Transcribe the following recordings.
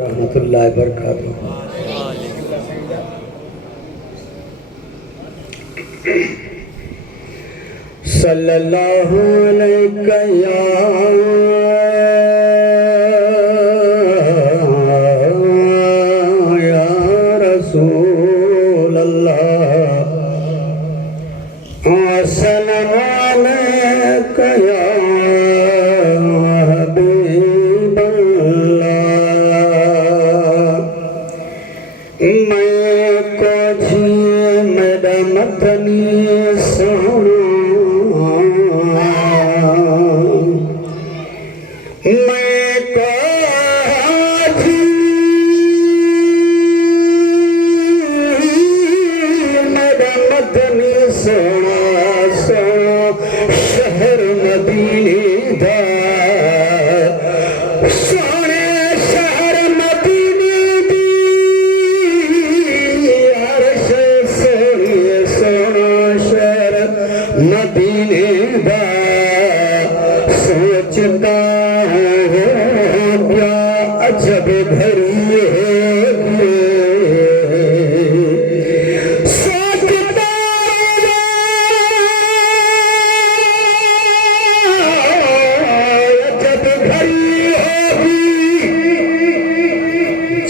رحمت اللہ وبرکاتہ. صلی اللہ علیہ یا رسول اللہ السلام علیکہ یا حبیب اللہ. میں کو جھیے میرا مدنی سونا میں کو جھیے میرا مدنی سونا سونا شہر مدینے دا سونے شہر مدینے دی عرش سونی سونا شہر مدینے دا سوچتا ہوں کیا عجب بھری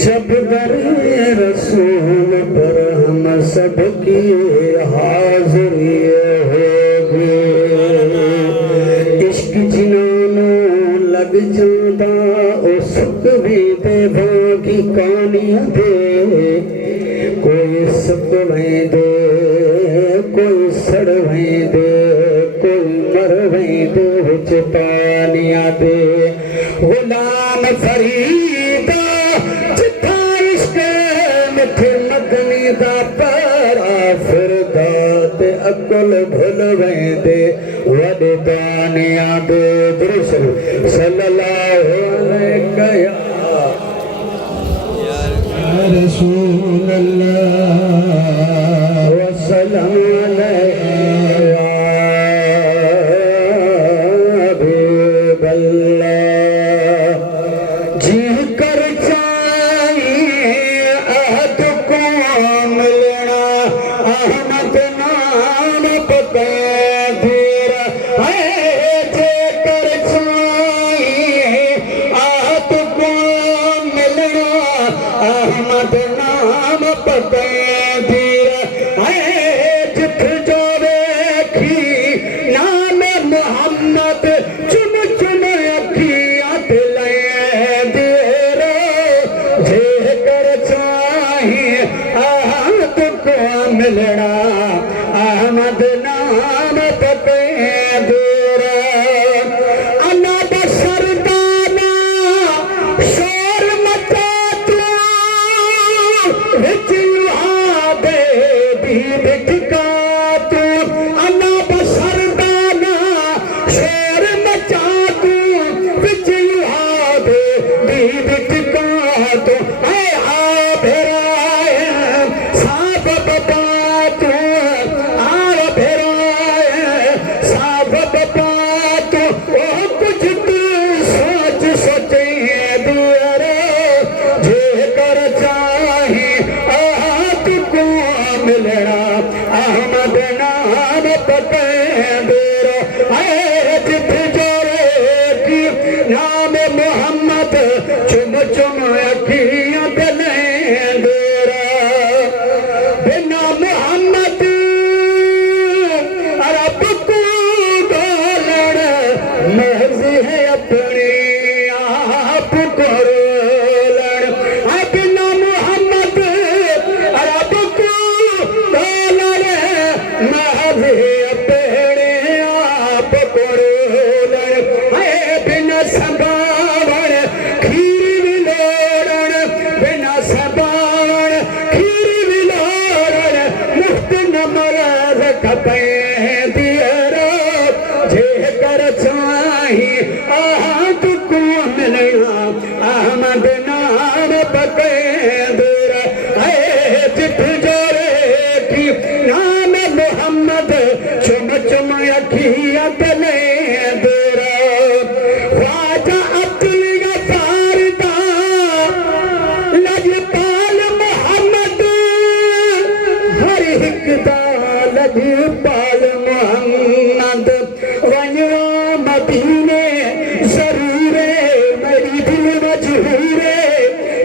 جب در رسول پر ہم سب کی حاضری ہوگی. عشق جنانوں لگ جاندہ او سکھ بھی دے بھاگی کانیاں دے. کوئی سکھویں دے کوئی سڑویں دے کوئی مرویں دے وچ پانیاں دے. غلام فریدہ مدنی دا پارا فردات اکل بھلویں دے وڈ دانیاں دے. درشل صلی اللہ علیہ یا رسول اللہ وسلم علیہ یا حبیب اللہ. جی کر احمد نام پکے دیر ہے جے کر چاہیے آت کو ملنا. احمد نام پکے دیر ہے جت جو دیکھی نام محمد چن چن اکھیات لے دیر جے کر چاہیے آت کو ملنا. احمد نام پکے دیر انا بشر دانا شور مچا تو وچ یہاں بے بھی ٹھکا تو. انا بشر دانا شور مچا تو وچ یہاں بے بھی ٹھکا تو. اے آ بھیرا صاحب بابا تو آ بھیرا صاحب بابا تو وہ کچھ تو سوچ سوچے دور جے کر چاہے آت کو ملنا. احمد نام پکے دیر اے جت جورے کی نام محمد چم چم اکھیاں دلیں دیر. بنا محمد رب کو ڈالن محض ہے اپنی آپ کو رولن. بنا محمد رب کو ڈالن محض ہے اپنی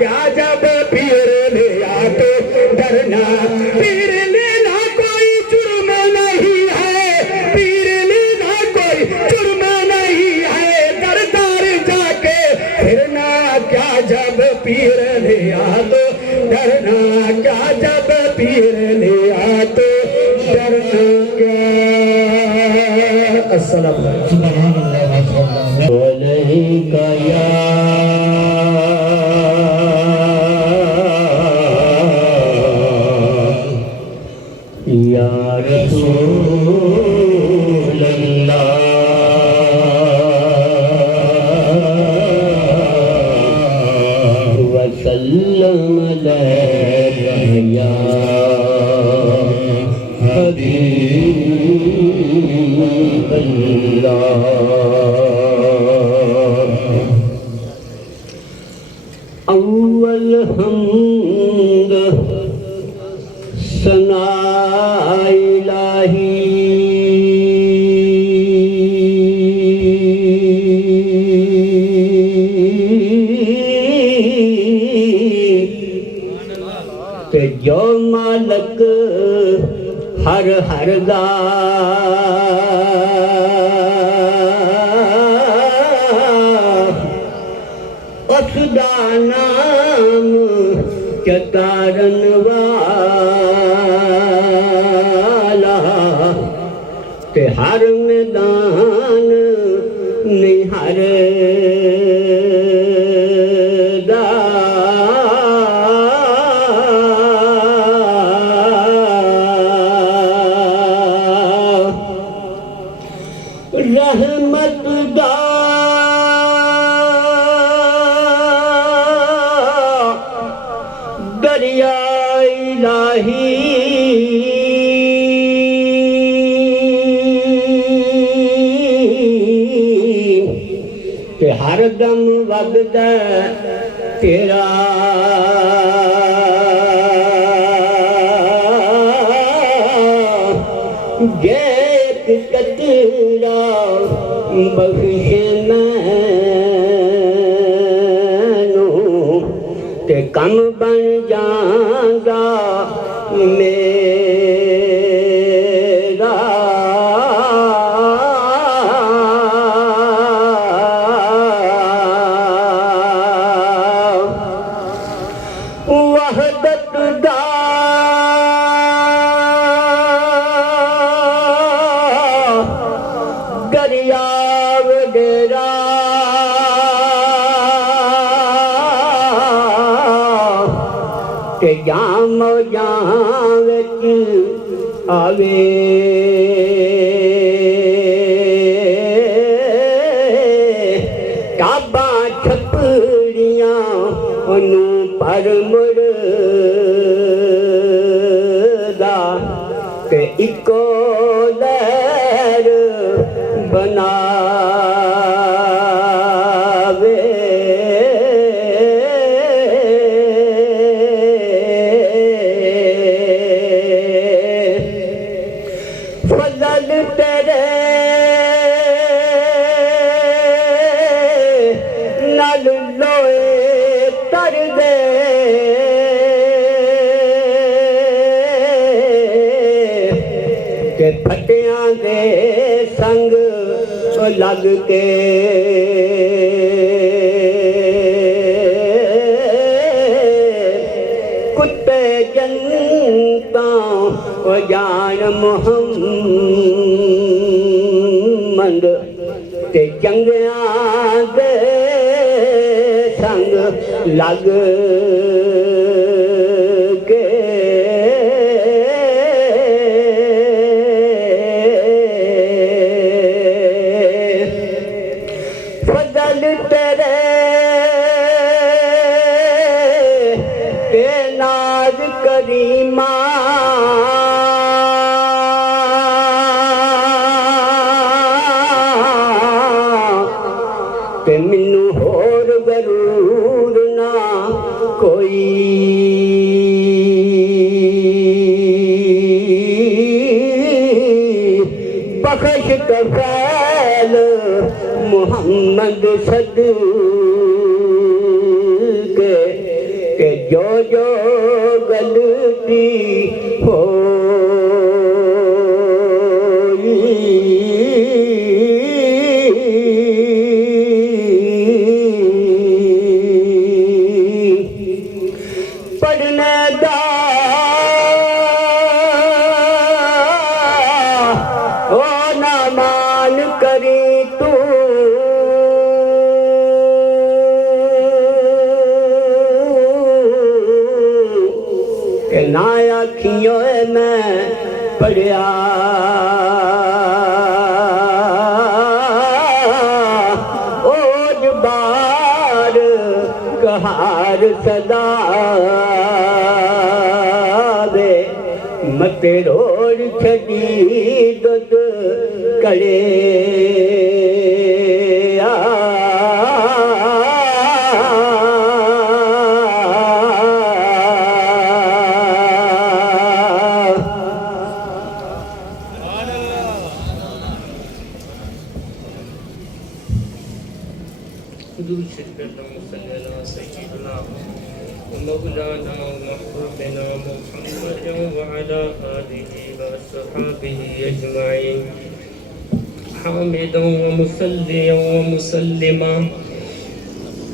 کیا جب پیر لیا تو ڈرنا پیر لینا کوئی جرم نہیں ہے پیر لینا کوئی جرم نہیں ہے در در جا کے پھرنا کیا جب پیر لیا تو ڈرنا کیا جب پیر لیا تو ڈرنا کیا السلام علیکم علیکہ یا رسول اللہ وسلم علیکہ یا حبیب اللہ اول حمد ثناء الہی کہ جو مالک ہر ہر اس دا نام چتارن والا تے ہر میدان نہیں ہر رحمت دا دریا الہی کہ ہر دم وگدا تیرا جیت قطرہ بخش مینوں تے کم بن جانگا میرا وحدت دا دریا وڈیرا کہ جام جام وچ آوے کعبہ چھپڑیاں انہوں پر مردہ کہ اکو دیر بناوے فضل تیرے نال لوئے تر دے کہ پھٹیاں دے سنگ لگ کے کتے جنتاں جان محمد تے جنگیاں دے سنگ لگ کے فضل تیرے تے ناز کریمہ تے منوں ہور غرور نہ کوئی بخش کفیل محمد صدقے جو جو غلطی پڑھنے دا او نہ مان کری تو کہ نہ آکھیوں میں پڑھیا او جبار کہار صدا دے مت روڑ چھڑی دد کڑے درود شریف اللہم صلی علی سیدنا مولانا محبوبنا محمد وعلی آلہ وصحبہ اجمعین حامدا ومصلیا ومسلما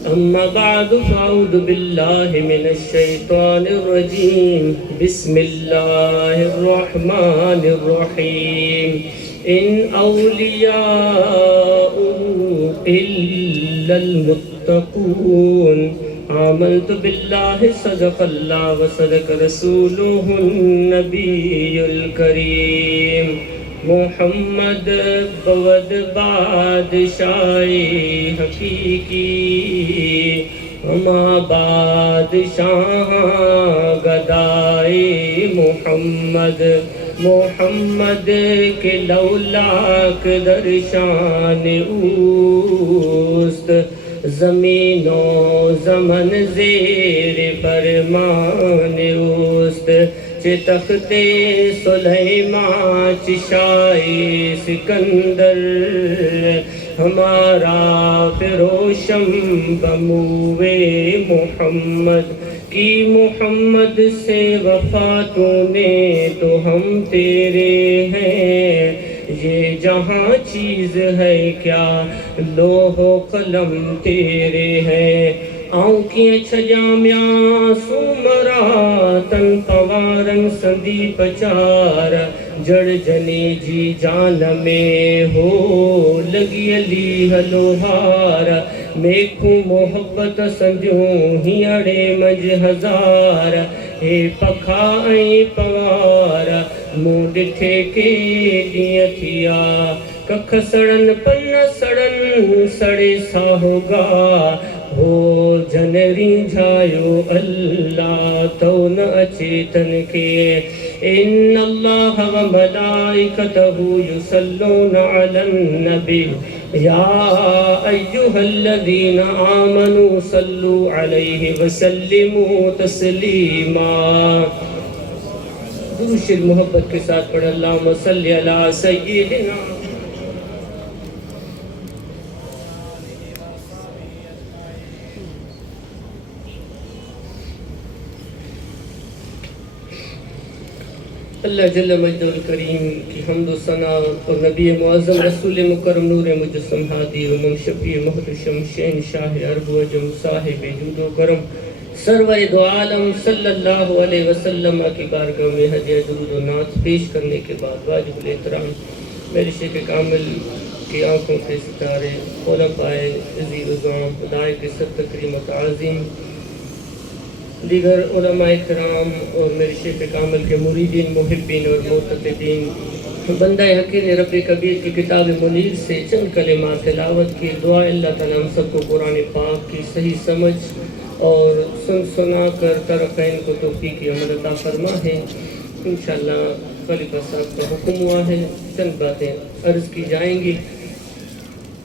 اما بعد فاعوذ باللہ من الشیطان الرجیم بسم اللہ الرحمن الرحیم ان اولیاء الا المتقون آمنت باللہ صدق اللہ وصدق رسولہ النبی الکریم محمد بود بادشاہی حقیقی ہما بادشاہ گدائی محمد محمد کے لولاک درشان اوست زمین و زمن زیر فرمان اوست چه تخت سلیمان چه شاہی سکندر ہمارا فروشم بموے محمد کی محمد سے وفا تو نے تو ہم تیرے ہیں یہ جہاں چیز ہے کیا لوح و قلم تیرے ہیں آنکھیں چھجامیاں سومرا تن پوارن سندی پچار جڑ جنی جی جان میں ہو لگی علی ہلوہار میکھوں محبت سندیوں ہی اڑے مج ہزار اے پکھا اے پوار مو ڈٹھے کے دیا تھیا ککھ سڑن پن سڑن سڑے سا ہوگا ہو جنری جھایو اللہ تو نہ اچیتن کے ان اللہ و ملائکتہ یصلون علی النبی یا ایہا الذین آمنوا صلو علیہ وسلموا تسلیما درود شریف محبت کے ساتھ پڑھ اللہم صلی علی سیدنا اللہ جل مجد الکریم کی حمد و ثنا اور نبی معظم رسول مکرم نور مجسم ہادی و شفیع محتشم شہنشاہ عرب و عجم صاحب جود و کرم سرور دو عالم صلی اللہ علیہ وسلم کی بارگاہ میں ہدیہ درود و نعت پیش کرنے کے بعد واجب الاحترام میرے شیخ کامل کی آنکھوں کے ستارے علماء عزیز اعظام خدائے کے سب تکریم و تعظیم دیگر علماء کرام اور میرے شیخ کامل کے مریدین محبین اور معتقدین بندہ حقیر رب کبیر کی کتاب منیر سے چند کلمات تلاوت کی دعا اللہ تعالیٰ ہم سب کو قرآن پاک کی صحیح سمجھ اور سنا کر ترقین کو توفیق عمل عطا فرما ہے انشاءاللہ خلیفہ صاحب کا حکم ہوا ہے چند باتیں عرض کی جائیں گی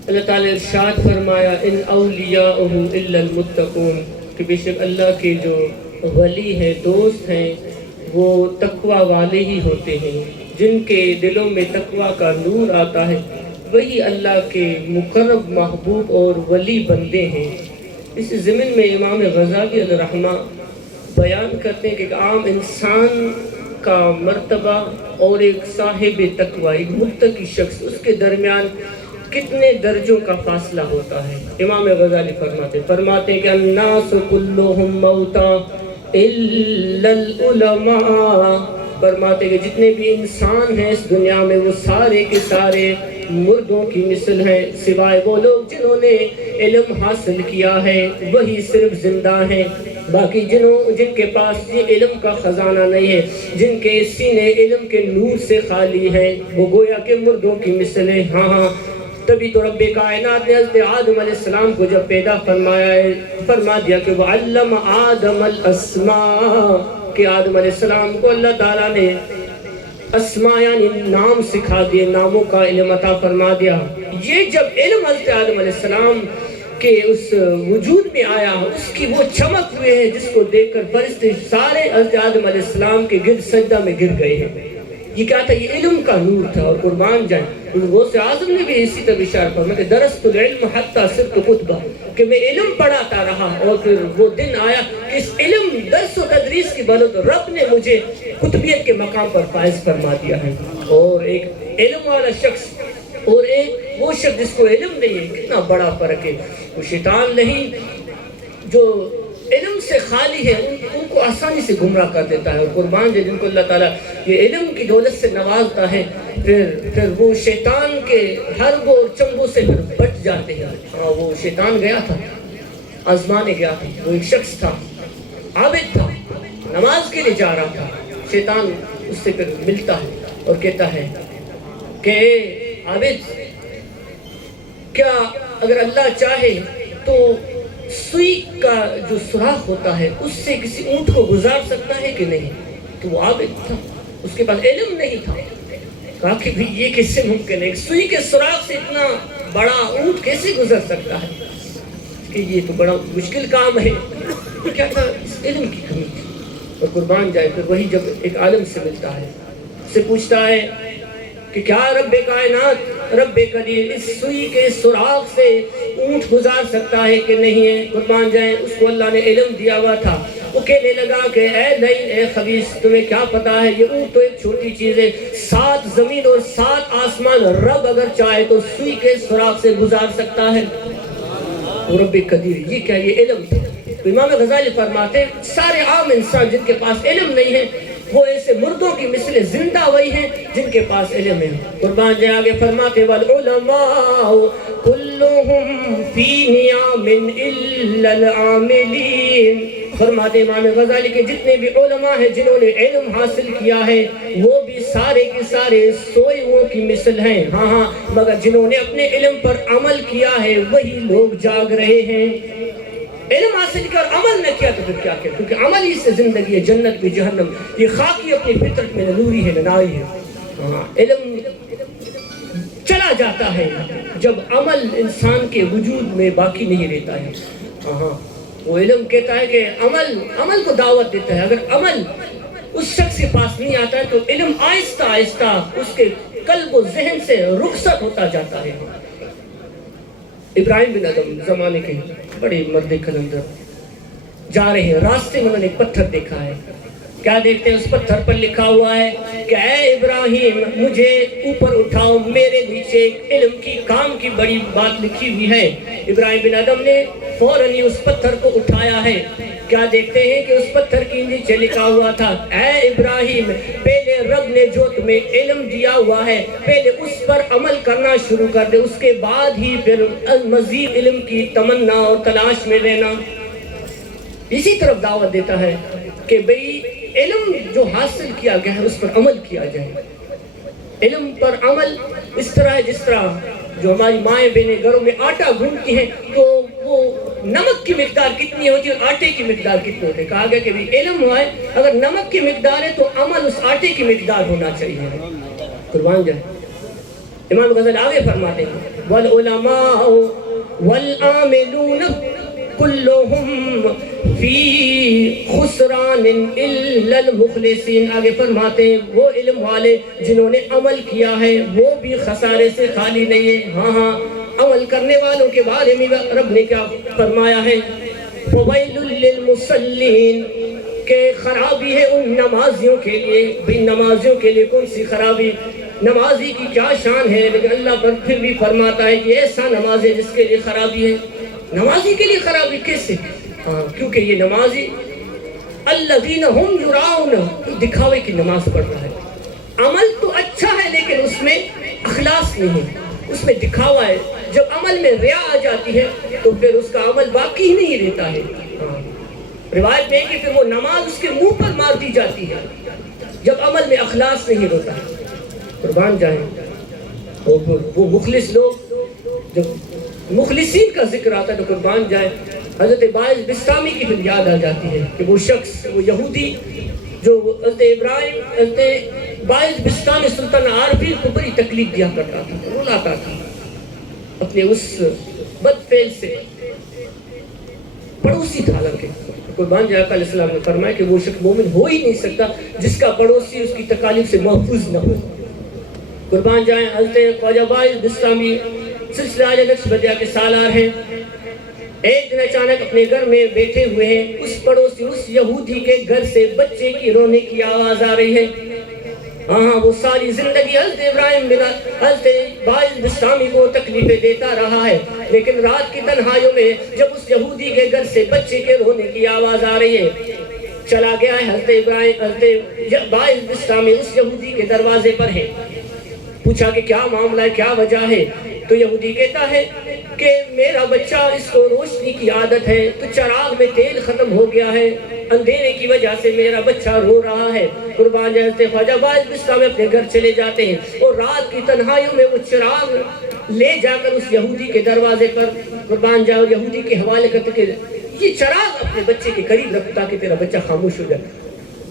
اللہ تعالیٰ ارشاد فرمایا ان اولیاءہ الا المتقون کہ بے شک اللہ کے جو ولی ہیں دوست ہیں وہ تقوی والے ہی ہوتے ہیں جن کے دلوں میں تقوی کا نور آتا ہے وہی اللہ کے مقرب محبوب اور ولی بندے ہیں اس ضمن میں امام غزالی علیہ الرحمہ بیان کرتے ہیں کہ ایک عام انسان کا مرتبہ اور ایک صاحب تقوی، ایک متقی شخص، اس کے درمیان کتنے درجوں کا فاصلہ ہوتا ہے۔ امام غزالی فرماتے ہیں کہ الناس کلہم موتا الا العلماء، فرماتے ہیں کہ جتنے بھی انسان ہیں اس دنیا میں وہ سارے کے سارے مردوں کی مثل ہیں، سوائے وہ لوگ جنہوں نے علم حاصل کیا ہے وہی صرف زندہ ہیں۔ باقی جن کے پاس یہ علم کا خزانہ نہیں ہے، جن کے سینے علم کے نور سے خالی ہیں، وہ گویا کہ مردوں کی مثل ہیں۔ ہاں تبھی تو رب کائنات نے حضرت آدم علیہ السلام کو جب پیدا فرما دیا کہ وہ علم آدم الاسماء، کہ آدم علیہ السلام کو اللہ تعالیٰ نے اسماء یعنی نام سکھا دیے، ناموں کا علم عطا فرما دیا۔ یہ جب علم حضرت آدم علیہ السلام کے اس وجود میں آیا، اس کی وہ چمک ہوئے ہے جس کو دیکھ کر فرشتے سارے حضرت آدم علیہ السلام کے گرد سجدہ میں گر گئے ہیں۔ یہ کیا تھا؟ یہ علم کا نور تھا۔ اور قربان جائیں غوث اعظم نے بھی اسی طرح اشارہ فرمایا کہ درست العلم حتی صرت قطبہ، کہ میں علم پڑھاتا رہا اور پھر وہ دن آیا کہ اس علم درس و تدریس کی بدولت رب نے مجھے قطبیت کے مقام پر فائز فرما دیا ہے۔ اور ایک علم والا شخص اور ایک وہ شخص جس کو علم نہیں ہے، کتنا بڑا فرق ہے۔ وہ شیطان نہیں جو علم سے خالی ہے ان کو آسانی سے گمراہ کر دیتا ہے، اور قربان جن کو اللہ تعالیٰ یہ علم کی دولت سے نوازتا ہے پھر وہ شیطان کے حربوں اور چنگوں سے پھر بچ جاتے ہیں۔ وہ شیطان گیا تھا، آزمانے گیا تھا، وہ ایک شخص تھا، عابد تھا، نماز کے لیے جا رہا تھا۔ شیطان اس سے پھر ملتا ہے اور کہتا ہے کہ عابد، کیا اگر اللہ چاہے تو سوئی کا جو سوراخ ہوتا ہے اس سے کسی اونٹ کو گزار سکتا ہے کہ نہیں؟ تو وہ عابد تھا، اس کے پاس علم نہیں تھا۔ کہا کہ بھی یہ کیسے ممکن ہے؟ سوئی کے سوراخ سے اتنا بڑا اونٹ کیسے گزر سکتا ہے؟ کہ یہ تو بڑا مشکل کام ہے۔ کیا تھا؟ اس علم کی کمی تھی۔ اور قربان جائے پھر وہی جب ایک عالم سے ملتا ہے، اس سے پوچھتا ہے کہ کیا رب کائنات، رب قدیر اس سوئی کے سوراخ سے اونٹ گزار سکتا ہے کہ نہیں ہے؟ قربان جائیں اس کو اللہ نے علم دیا ہوا تھا۔ وہ کہنے لگا کہ اے نہیں، اے خبیث، تمہیں کیا پتا ہے؟ یہ اونٹ تو ایک چھوٹی چیز ہے، 7 زمین اور 7 آسمان رب اگر چاہے تو سوئی کے سوراخ سے گزار سکتا ہے۔ رب قدیر، یہ کیا؟ یہ علم تھا۔ تو امام غزالی فرماتے ہیں سارے عام انسان جن کے پاس علم نہیں ہے وہ ایسے مردوں کی مثل زندہ وہی ہیں جن کے پاس علم ہے۔ قربان جائے آگے فرماتے والعلماء کلہم فی نیام الا العاملین، فرماتے امام غزالی کے جتنے بھی علماء ہیں جنہوں نے علم حاصل کیا ہے وہ بھی سارے کے سارے سوئے ہوئوں کی مثل ہیں۔ ہاں مگر جنہوں نے اپنے علم پر عمل کیا ہے وہی لوگ جاگ رہے ہیں۔ علم حاصل کیا اور عمل نہ کیا تو پھر کیا کیا؟ کیونکہ عمل ہی سے زندگی ہے، جنت بھی جہنم، یہ خاکی اپنی فطرت میں نوری ہے، ننائی ہے۔ علم چلا جاتا ہے جب عمل انسان کے وجود میں باقی نہیں رہتا ہے۔ وہ علم کہتا ہے کہ عمل کو دعوت دیتا ہے۔ اگر عمل اس شخص کے پاس نہیں آتا ہے تو علم آہستہ آہستہ اس کے قلب و ذہن سے رخصت ہوتا جاتا ہے۔ ابراہیم بن ادم زمانے کے بڑے مرد قلندر جا رہے ہیں، راستے میں انہوں نے ایک پتھر دیکھا ہے۔ کیا دیکھتے ہیں؟ اس پتھر پر لکھا ہوا ہے کہ اے ابراہیم مجھے اوپر اٹھاؤ، میرے نیچے ایک علم کی کام کی بڑی بات لکھی ہوئی ہے۔ ابراہیم بن ادم نے فوراً ہی اس پتھر کو اٹھایا ہے۔ کیا دیکھتے ہیں کہ اس پتھر کے نیچے لکھا ہوا تھا اے ابراہیم، پہلے رب نے جو تمہیں علم دیا ہوا ہے پہلے اس پر عمل کرنا شروع کر دے، اس کے بعد ہی پھر مزید علم کی تمنا اور تلاش میں رہنا۔ اسی طرف دعوت دیتا ہے کہ بھئی علم جو حاصل کیا گیا ہے اس پر عمل کیا جائے۔ علم پر عمل اس طرح ہے جس طرح جو ہماری مائیں بہنیں گھروں میں آٹا گھونٹتی ہیں تو وہ نمک کی مقدار کتنی ہوتی ہے اور آٹے کی مقدار کتنی ہوتی ہے؟ کہا گیا کہ علم ہوا ہے اگر نمک کی مقدار ہے تو عمل اس آٹے کی مقدار ہونا چاہیے۔ قربان جائے امام غزالی آگے فرماتے ہیں والعلماء والعاملون کلہم فی خسران الا المخلصین، آگے فرماتے ہیں وہ علم والے جنہوں نے عمل کیا ہے وہ بھی خسارے سے خالی نہیں ہے۔ ہاں عمل کرنے والوں کے بارے میں رب نے کیا فرمایا ہے؟ فویل للمصلین، کہ خرابی ہے ان نمازیوں کے لیے. بن نمازیوں کے لیے کون سی خرابی؟ نمازی کی کیا شان ہے، لیکن اللہ پر پھر بھی فرماتا ہے کہ ایسا نماز ہے جس کے لیے خرابی ہے. نمازی کے لیے خرابی کیسے؟ کیونکہ یہ نمازی الذین ہم یراؤن، دکھاوے کی نماز پڑھ رہا ہے. عمل تو اچھا ہے لیکن اس میں اخلاص نہیں ہے، اس میں دکھاوا ہے. جب عمل میں ریا آ جاتی ہے تو پھر اس کا عمل باقی ہی نہیں رہتا ہے. روایت میں ہے کہ پھر وہ نماز اس کے منہ پر مار دی جاتی ہے جب عمل میں اخلاص نہیں ہوتا ہے. قربان جائیں وہ مخلص لوگ، جب مخلصین کا ذکر آتا ہے تو قربان جائے حضرت باعث بسطامی کی پھر یاد آ جاتی ہے کہ وہ شخص، وہ یہودی جو حضرت ابراہیم، حضرت باعث بسطامی سلطان عارفین کو بڑی تکلیف دیا کرتا تھا، رلاتا تھا اپنے اس بد فعل سے. پڑوسی تھا حالانکہ. قربان جائے علیہ السلام نے فرمایا کہ وہ شخص مومن ہو ہی نہیں سکتا جس کا پڑوسی اس کی تکالیف سے محفوظ نہ ہو. قربان جائیں حضرت خواجہ باعث بسطامی سلسلہ نقشبندیہ کے سالار ہیں. ایک دن اچانک اپنے گھر میں بیٹھے ہوئے ہیں، اس پڑوسی، اس یہودی کے گھر سے بچے کی رونے کی آواز آ رہی ہے. وہ ساری زندگی حضرت ابراہیم بن حضرت باعث بسطامی کو تکلیفیں دیتا رہا ہے، لیکن رات کی تنہائیوں میں جب اس یہودی کے گھر سے بچے کے رونے کی آواز آ رہی ہے، چلا گیا ہے حضرت ابراہیم، حضرت باعث بسطامی اس یہودی کے دروازے پر ہے. پوچھا کہ کیا معاملہ ہے، کیا وجہ ہے؟ تو یہودی کہتا ہے کہ میرا بچہ، اس کو روشنی کی عادت ہے تو چراغ میں تیل ختم ہو گیا ہے، اندھیرے کی وجہ سے میرا بچہ رو رہا ہے. قربان جائے خواجہ باعث بسطامی اپنے گھر چلے جاتے ہیں اور رات کی تنہائیوں میں وہ چراغ لے جا کر اس یہودی کے دروازے پر قربان جائے اور یہودی کے حوالے کرتے کہ یہ چراغ اپنے بچے کے قریب رکھ تاکہ تیرا بچہ خاموش ہو جائے.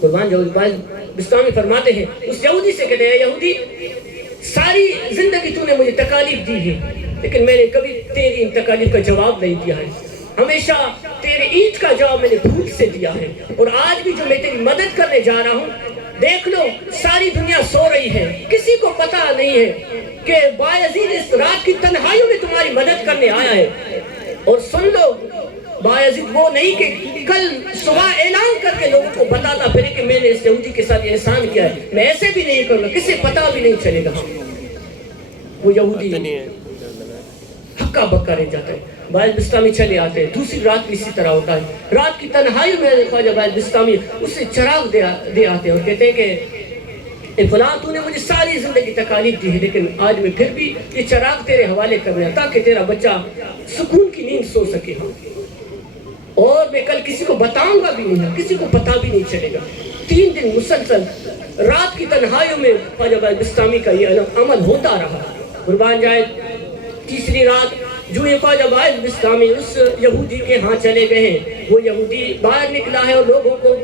قربان جائے باعث بسطامی فرماتے ہیں اس یہودی سے کہتے ہیں، یہودی ساری زندگی تو نے مجھے تکالیف دی ہے لیکن میں نے کبھی تیری ان تکالیف کا جواب نہیں دیا ہے. ہمیشہ تیرے اینٹ کا جواب میں نے دھوپ سے دیا ہے، اور آج بھی جو میں تیری مدد کرنے جا رہا ہوں، دیکھ لو ساری دنیا سو رہی ہے، کسی کو پتا نہیں ہے کہ بایزید اس رات کی تنہائیوں میں تمہاری مدد کرنے آیا ہے. اور سن لو بایزید وہ نہیں کہ کل صبح اعلان کر کے لوگوں کو بتاتا پھر کہ میں نے اس یہودی کے ساتھ یہ احسان کیا ہے. میں ایسے بھی نہیں کروں گا، کسی پتا بھی نہیں چلے گا. وہ یہودی ہکا بکا رہ جاتا ہے. باعث بسطامی چلے آتے ہیں. دوسری رات بھی اسی طرح ہوتا ہے. رات کی تنہائی میں خواجہ باعث بسطامی اسے چراغ دے آتے ہیں اور کہتے ہیں کہ اے فلاں تو نے مجھے ساری زندگی تکالیف دی ہے لیکن آج میں پھر بھی یہ چراغ تیرے حوالے کرنا ہے تاکہ تیرا بچہ سکون کی نیند سو سکے. اور میں کل کسی کو بتاؤں گا بھی نہیں، کسی کو پتا بھی نہیں چلے گا. 3 دن مسلسل رات کی تنہائیوں میں خواجہ باعث بسطامی کا یہ عمل ہوتا رہا. قربان جائے تیسری رات جو یہ خواجہ باعث بسطامی اس یہودی کے ہاں چلے گئے ہیں، وہ یہودی باہر نکلا ہے اور لوگوں کو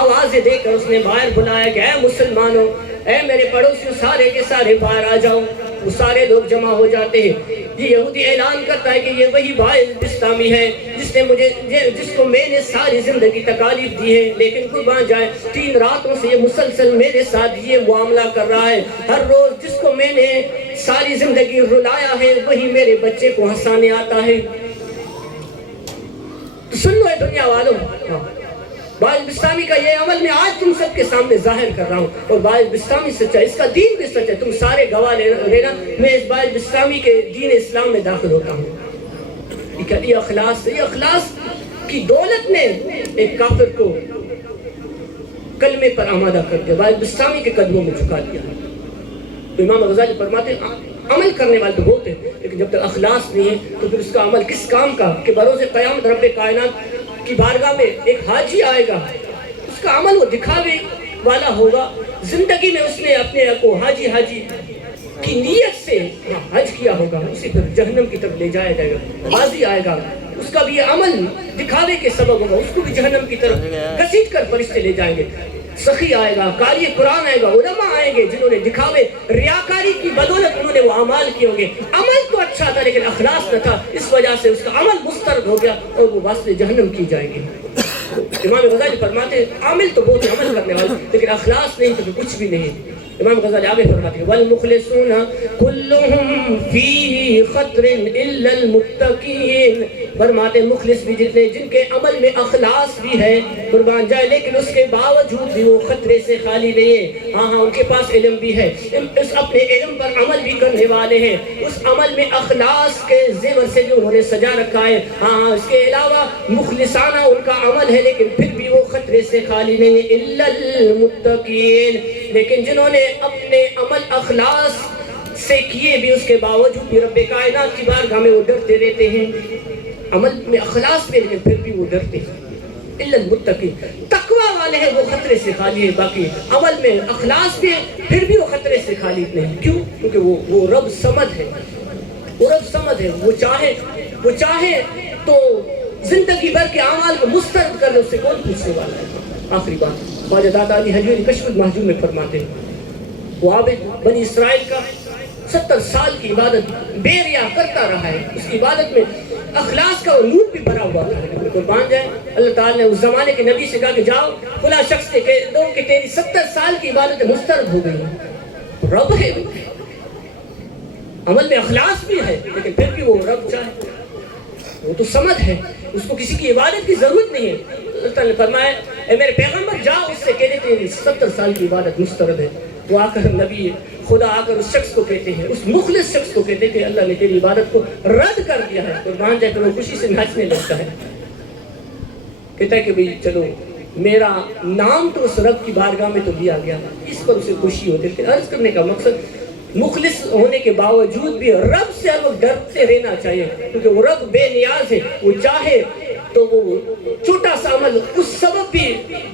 آوازیں دے کر اس نے باہر بلایا کہ اے مسلمانوں، اے میرے پڑوسیوں، سارے کے سارے باہر آ جاؤ. وہ سارے لوگ جمع ہو جاتے ہیں. یہ یہودی اعلان کرتا ہے کہ یہ وہی باعث بسطامی ہے جس کو میں نے ساری زندگی تکالیف دی ہے، لیکن قربان جائے 3 راتوں سے یہ مسلسل میرے ساتھ یہ معاملہ کر رہا ہے. ہر روز جس کو میں نے ساری زندگی رلایا ہے وہی میرے بچے کو ہنسانے آتا ہے. تو سن لو اے دنیا والوں، باعث بسطامی کا یہ عمل میں آج تم سب کے سامنے ظاہر کر رہا ہوں. اور باعث بسطامی سچا ہے، اس کا دین بھی سچا ہے. تم سارے گواہ لینا میں اس باعث بسطامی کے دین اسلام میں داخل ہوتا ہوں. یہ اخلاص کی دولت نے ایک کافر کو کلمے پر آمادہ کر دیا، باعث بسطامی کے قدموں میں جھکا دیا. تو امام غزالی فرماتے ہیں عمل کرنے والے تو بہت ہیں لیکن جب تک اخلاص نہیں ہے تو پھر اس کا عمل کس کام کا؟ کہ بروز قیامت رب کائنات کی بارگاہ میں ایک حاجی آئے گا، اس کا عمل وہ دکھاوے والا ہوگا. زندگی میں اس نے اپنے کو حاجی کی نیت سے حج کیا ہوگا، اسے پھر جہنم کی طرف لے جایا جائے گا. غازی آئے گا، اس کا بھی یہ عمل دکھاوے کے سبب ہوگا، اس کو بھی جہنم کی طرف گھسیٹ کر فرشتے لے جائیں گے. سخی آئے گا، قاری قرآن آئے گا، علماء آئیں گے جنہوں نے دکھاوے ریاکاری کی بدولت انہوں نے وہ اعمال کیے ہوں گے. عمل تو اچھا تھا لیکن اخلاص نہ تھا، اس وجہ سے اس کا عمل مسترد ہو گیا اور وہ واسطے جہنم کی جائیں گے. امام غزالی فرماتے ہیں عامل تو بہت عمل کرنے والے لیکن اخلاص نہیں تو کچھ بھی نہیں. امام غزالی آگے فرماتے ہیں والمخلصون كلهم فيه خطر الا المتقين فرماتے مخلص بھی جتنے جن کے عمل میں اخلاص بھی ہے قربان جائے لیکن اس کے باوجود بھی وہ خطرے سے خالی نہیں ہے. ہاں ان کے پاس علم بھی ہے, اس اپنے علم پر عمل بھی کرنے والے ہیں, اس عمل میں اخلاص کے زیور سے جو انہوں نے سجا رکھا ہے. ہاں اس کے علاوہ مخلصانہ ان کا عمل ہے لیکن پھر بھی وہ خطرے سے خالی نہیں ہے. الا المتقین, لیکن جنہوں نے اپنے عمل اخلاص سے کیے بھی اس کے باوجود بھی رب کائنات کی بارگاہ میں وہ ڈرتے رہتے ہیں. عمل میں اخلاص میں لیکن پھر بھی وہ ڈرتے ہیں. الا المتقین, تقوی والے ہیں وہ خطرے سے خالی ہے, باقی عمل میں اخلاص بھی ہے پھر بھی وہ خطرے سے خالی نہیں. کیوں؟ کیونکہ وہ رب صمد ہے, وہ رب صمد ہے. وہ چاہے تو زندگی بھر کے اعمال کو مسترد کر لے, اس سے کون پوچھنے والا ہے. آخری بات خواجہ داتا علی حجویری کشف المحجوب میں فرماتے ہیں وہ عابد بنی اسرائیل کا 70 سال کی عبادت بے ریا کرتا رہا ہے, اس کی عبادت میں اخلاص کا وہ نور بھی بھرا ہوا تھا. لیکن قربان جائے اللہ تعالیٰ نے اس زمانے کے نبی سے کہا کہ جاؤ فلاں شخص کے کہہ دو کہ تیری 70 سال کی عبادت مسترد ہو گئی. رب ہے, عمل میں اخلاص بھی ہے لیکن پھر بھی وہ رب چاہے, وہ تو سمد ہے, اس کو کسی کی عبادت کی ضرورت نہیں ہے. اللہ تعالیٰ نے فرمایا اے میرے پیغمبر جاؤ اس سے کہہ دے تیری 70 سال کی عبادت مسترد ہے. وہ آ کر نبی خدا آ کر اس شخص کو کہتے ہیں, اس مخلص شخص کو کہتے ہیں کہ اللہ نے تیری عبادت کو رد کر دیا ہے. قربان جائے کر وہ خوشی سے ناچنے لگتا ہے, کہتا ہے کہ بھئی چلو میرا نام تو اس رب کی بارگاہ میں تو لیا گیا, اس پر اسے خوشی ہوتی ہے. لیکن عرض کرنے کا مقصد مخلص ہونے کے باوجود بھی رب سے ہر وقت ڈرتے رہنا چاہیے, کیونکہ وہ رب بے نیاز ہے. وہ چاہے تو وہ چھوٹا سا عمل اس سبب بھی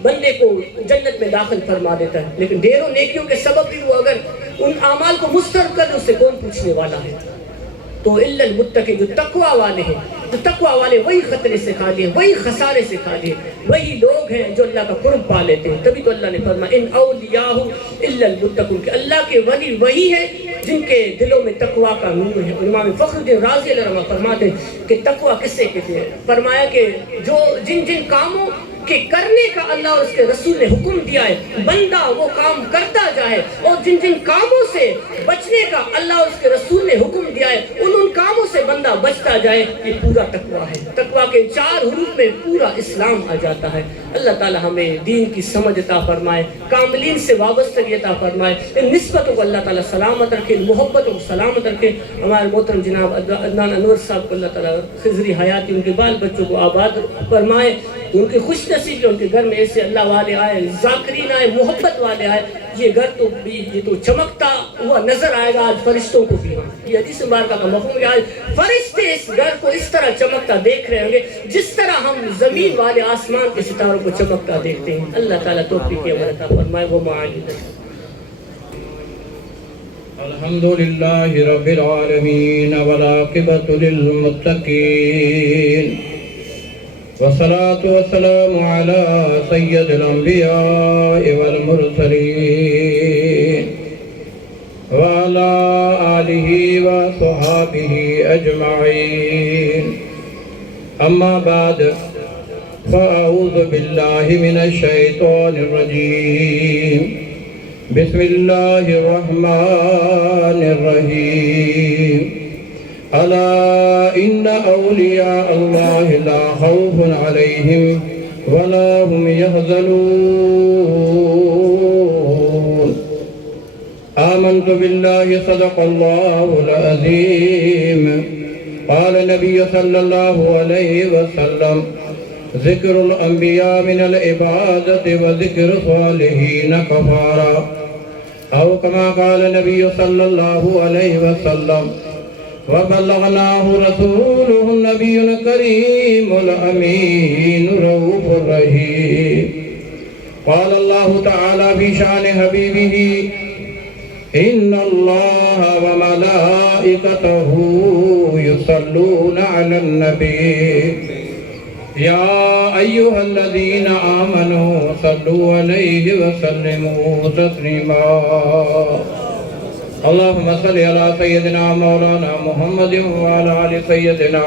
بندے کو جنت میں داخل فرما دیتا ہے, لیکن ڈھیروں نیکیوں کے سبب بھی وہ اگر ان اعمال کو مسترد کر دے اس سے کون پوچھنے والا ہے. تو الا المتقین, جو تقوی والے ہیں, جو تقوی والے وہی خطرے سے خالی ہیں, وہی خسارے سے خالی ہیں, وہی لوگ ہیں جو اللہ کا قرب پا لیتے ہیں. تبھی تو اللہ نے فرمایا ان اولیاء الا المتقون, کہ اللہ کے ولی وہی ہے جن کے دلوں میں تقوی کا نور ہے. امام فخر الدین رازی علیہ رحمہ فرماتے ہیں کہ تقوی کس سے کہتے ہیں, فرمایا کہ جو جن کاموں کہ کرنے کا اللہ اور اس کے رسول نے حکم دیا ہے بندہ وہ کام کرتا جائے, اور جن کاموں سے بچنے کا اللہ اور اس کے رسول نے حکم دیا ہے ان کاموں سے بندہ بچتا جائے, یہ پورا تقویٰ ہے. تقویٰ کے 4 حروف میں پورا اسلام آ جاتا ہے. اللہ تعالی ہمیں دین کی سمجھ عطا فرمائے, کاملین سے وابستگی عطا فرمائے, ان نسبتوں کو اللہ تعالی سلامت رکھے, محبتوں کو سلامت رکھے. ہمارے محترم جناب عدنان انور صاحب کو اللہ تعالی خضری حیاتی ان کے بال بچوں کو آباد فرمائے, ان کی خوش نصیب کہ ان کے گھر میں ایسے اللہ والے آئے, ذاکرین آئے, محبت والے آئے. یہ گھر تو بھی یہ تو چمکتا ہوا نظر آئے گا آج فرشتوں کو بھی. یہ حدیث مبارکہ کا مفہوم ہے, آج فرشتے اس گھر کو اس طرح چمکتا دیکھ رہے ہوں گے جس طرح ہم زمین والے آسمان کے ستاروں کو چمکتا دیکھتے ہیں. اللہ تعالیٰ توفیق عطا فرمائے. وہ معالی الحمدللہ رب العالمین والعاقبۃ للمتقین والصلاة والسلام على سید الانبیاء والمرسلین وعلى آلہ وصحابہ اجمعین. اما بعد فاعوذ باللہ من الشیطان الرجیم. بسم اللہ الرحمن الرحیم. الا ان اولیاء اللہ لا خوف علیہم ولا هم يحزنون. آمنت باللہ صدق اللہ العظیم. قال نبی صلی اللہ علیہ وسلم ذکر الانبیاء من العبادت وذکر صالحین کفارا, او کما قال نبی صلی اللہ علیہ وسلم وبلغناه رسوله النبي الكريم الأمين رؤوف الرحيم. قال الله تعالى في شأن حبيبه إن الله وملائكته يصلون على النبي يا أيها الذين آمنوا صلوا عليه وسلموا تسليما. اللهم صل على سيدنا مولانا محمد وعلى آل سيدنا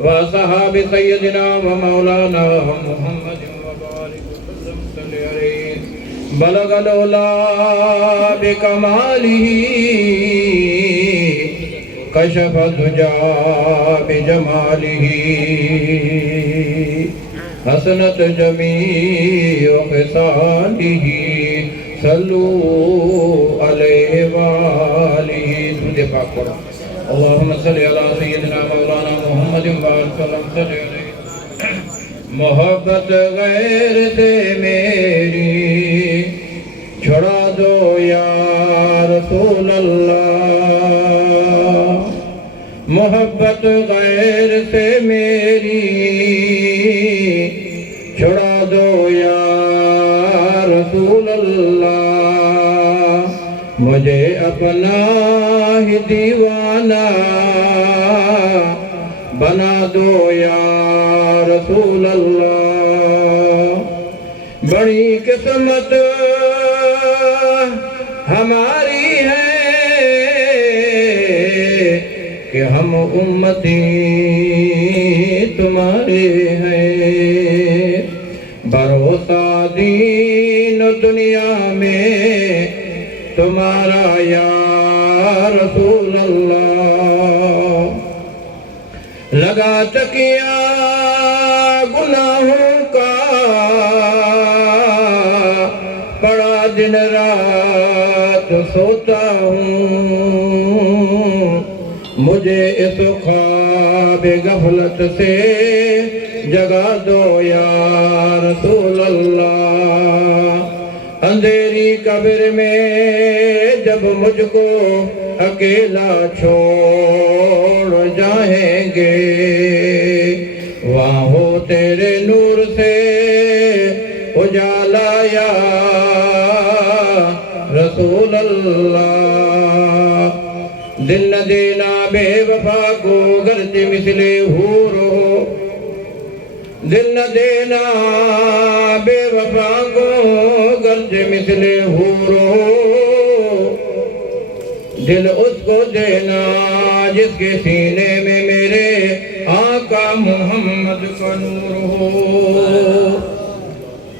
وصحاب سيدنا ومولانا محمد وبارك وسلم عليه. بلغ العلا بكماله کشف الدجا بجمالہ حسنت جمیع خصالہ صلو علیہ وآلہ. درود پاک پڑھو. اللہم صلی علی سیدنا مولانا محمد وسلم صلی علیہ. محبت غیر سے میری چھڑا دو یا رسول اللہ. محبت غیر سے میری چھڑا دو یا رسول اللہ. مجھے اپنا ہی دیوانہ بنا دو یا رسول اللہ. بڑی قسمت ہماری ہے کہ ہم امتی تمہارے ہیں. بھروسہ دین و دنیا میں تمہارا یا رسول اللہ. لگا تکیہ گناہوں کا پڑا دن رات سوتا ہوں. مجھے اس خواب غفلت سے جگا دو یا رسول اللہ. اندھیری قبر میں جب مجھ کو اکیلا چھوڑ جائیں گے وہاں ہو تیرے نور سے اجالا یا رسول اللہ. دل نہ دینا بے وفا کو گرچہ مثل حور ہو. دل نہ دینا بے وفا کو گرچہ مثل حور ہو. دل اس کو دینا جس کے سینے میں میرے آقا محمد کا نور ہو.